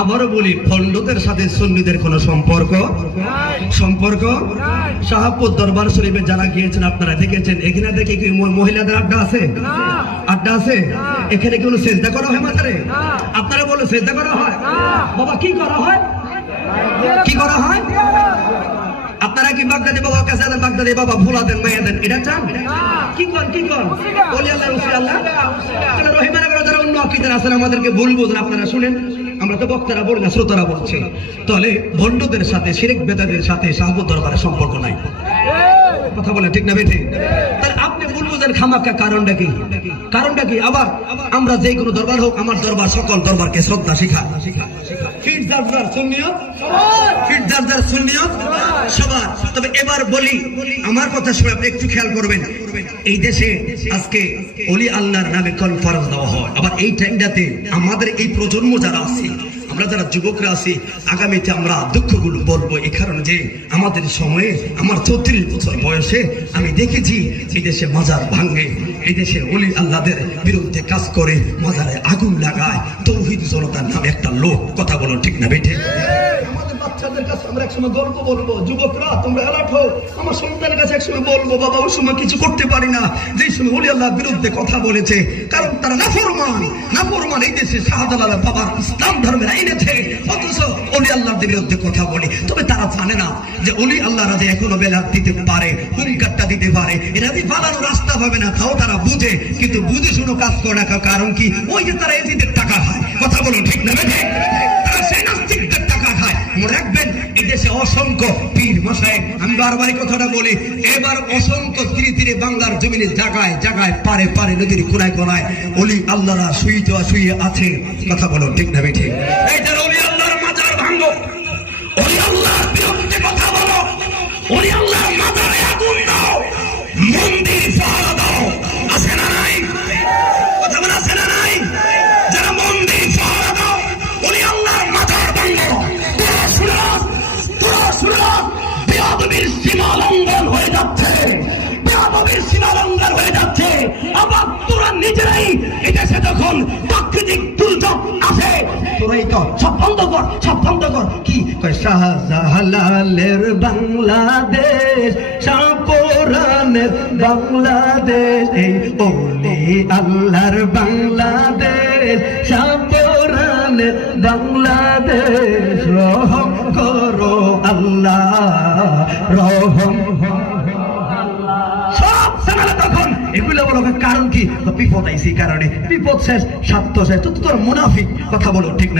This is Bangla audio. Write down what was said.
আবারও বলি খণ্ডদের সাথে সন্নিদের কোনো সম্পর্ক? সম্পর্ক? শাহাপুর দরবার শরীফে যারা গিয়েছেন আপনারা দেখেছেন। এখানে দেখে কি মহিলাদের আড্ডা আছে? আড্ডা আছে? এখানে কি কোনো চেষ্টা করা হয় মাথারে? আপনারা বলো চেষ্টা করা হয়? বাবা কি করা হয়? কি করা হয়? আপনারা কি বাগদাদি বাবা কাছে দেন বাগদাদি বাবা ভুলা দেন মাইয়া দেন এটা চান? কি কর কি কর? বলি আল্লাহ রসুল আল্লাহ। তাহলে রহিমানা করে যারা অন্য আকিদার আছেন আমাদেরকে ভুল বোঝেন আপনারা শুনেন। আমরা তো বক্তারা বলি না, শ্রোতারা বলছে। তাহলে ভণ্ডদের সাথে সিরেক বেদাদের সাথে সাহাবুদ দরবারের সম্পর্ক নাই। কথা বলে ঠিক না বেঠে? তার আপনি ভুল বুঝেন খামাকা কারণটা কি? কারণটা কি? আবার আমরা যে কোনো দরবার হোক, আমার দরবার, সকল দরবারকে শ্রদ্ধা শিখা শিখা আমাদের এই প্রজন্ম যারা আছে, আমরা যারা যুবকরা আছি, আগামীতে আমরা দুঃখগুলো বলব এই কারণে যে আমাদের সময়ে, আমার চৌত্রিশ বছর বয়সে আমি দেখেছি এই দেশে মাজার ভাঙ্গে এই দেশে অলি আল্লাহদের বিরুদ্ধে কাজ করে, মাজারে আগুন জনতার নামে একটা লোক, কথা বলো ঠিক না বেঠে কাছে বলব। বাবা, ওই সময় কিছু করতে পারি না। যে সময় অলি বিরুদ্ধে কথা বলেছে, কারণ তারা ইসলাম ধর্মের অলি আল্লাহর বিরুদ্ধে কথা বলে। তবে জানে না যে অলি আল্লাহ রাজে এখনও বেলা দিতে পারে হুঙ্কারটা দিতে পারে। এরা যে পালানো রাস্তা পাবে না, তাও তারা বুঝে। কিন্তু বুঝে শুনো কাজ করে না কারণ কি? ওই যে তারা এজিদের টাকা খায়। কথা বলো ঠিক না অসংখ্য এবার অসংখ্য বাংলার জায়গায় পারে নদীর কোনায় অলি আল্লাহরা শুইতে শুয়ে আছে। কথা বলো ঠিক না বেঠে? এই অলি আল্লাহর মাজার ভাঙ্গো অলি আল্লাহর এদেশে যখন প্রাকৃতিক দুর্যোগ আসে শাহজালালের বাংলাদেশ শাহপুরানের বাংলাদেশ, এই ওলি আল্লাহর বাংলাদেশ শাহপুরানের বাংলাদেশ। রহম করো আল্লাহ, রহম এগুলো বলো কারণ কি? বিপদ আইসি কারণে। বিপদ শেষ, স্বার্থ শেষ। তো তোর মুনাফি কথা বলো ঠিক না?